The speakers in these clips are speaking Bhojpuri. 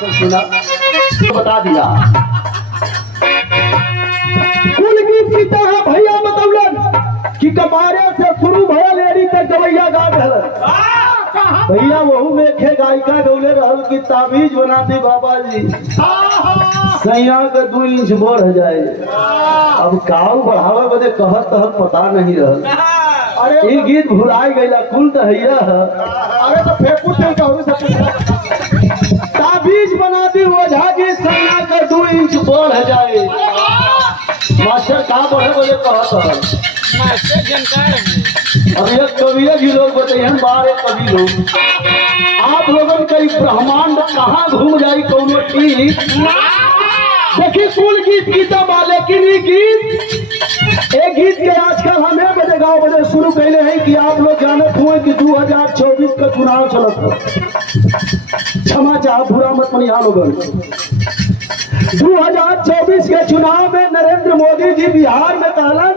सुना तो बता दिया कुल गीत की तरह भैया मतौलन कि कमारे से शुरू भया लेडी तक गवैया गा रहल भैया वहू में खे गायिका गौले रहल की ताबीज बना दी बाबा जी सैया के 2 इंच बढ़ जाए। अब काऊ बढ़ावे बदे कहत तहत पता नहीं रहल। अरे ये गीत भुलाई गईला कुल तो हैया है। अरे तो फेंकू थे कहू सब ताबीज बना दी ओझा जी सैया के 2 इंच बढ़ जाए। मास्टर का बढ़े बदे कहत है मास्टर जानकार है। अब ये कविया जी लोग बताइए बारे कवि लोग आप लोगों का ब्रह्मांड कहाँ घूम जाई कौनो ठीक देखिए कुल गीत गीता बा लेकिन ये गीत एक गीत के आजकल हमें बजे गाँव बजे शुरू कैले हैं कि आप लोग जानते हुए कि 2024 का चुनाव चलत हो। क्षमा चाह बुरा मत मनिहा लोगन 2024 के चुनाव में नरेंद्र मोदी जी बिहार में कहलन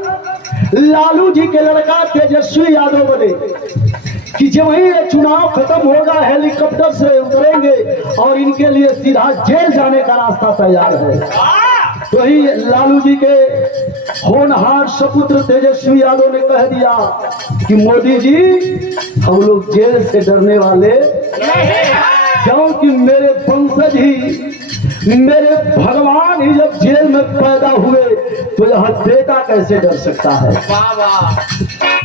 लालू जी के लड़का तेजस्वी यादव बने कि जब वही ये चुनाव खत्म होगा हेलीकॉप्टर से उतरेंगे और इनके लिए सीधा जेल जाने का रास्ता तैयार है। वही लालू जी के होनहार सपुत्र तेजस्वी यादव ने कह दिया कि मोदी जी हम लोग जेल से डरने वाले क्योंकि मेरे वंशज ही मेरे भगवान ही जब जेल में पैदा हुए तो यहाँ बेटा कैसे डर सकता है।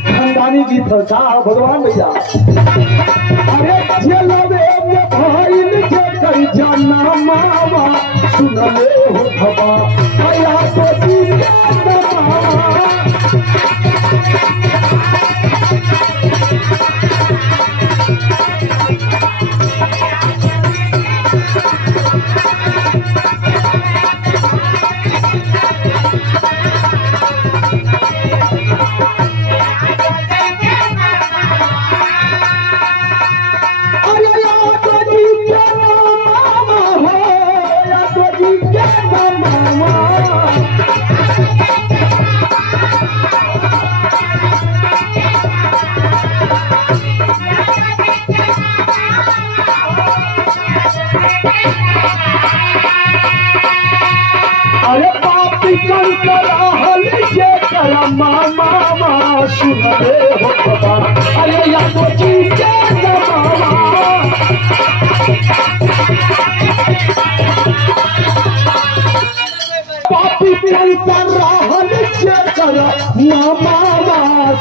खानदानी गीत था भगवान भैया। अरे जेल में भाई कर जाना मामा सुन ले हो भवा भैया तो मामा सुन ले हो बाबा अरे या तो जी के मामा पापी पर रहल जे कर मामा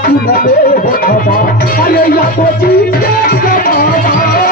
सुन ले हो बाबा अरे या तो जी के मामा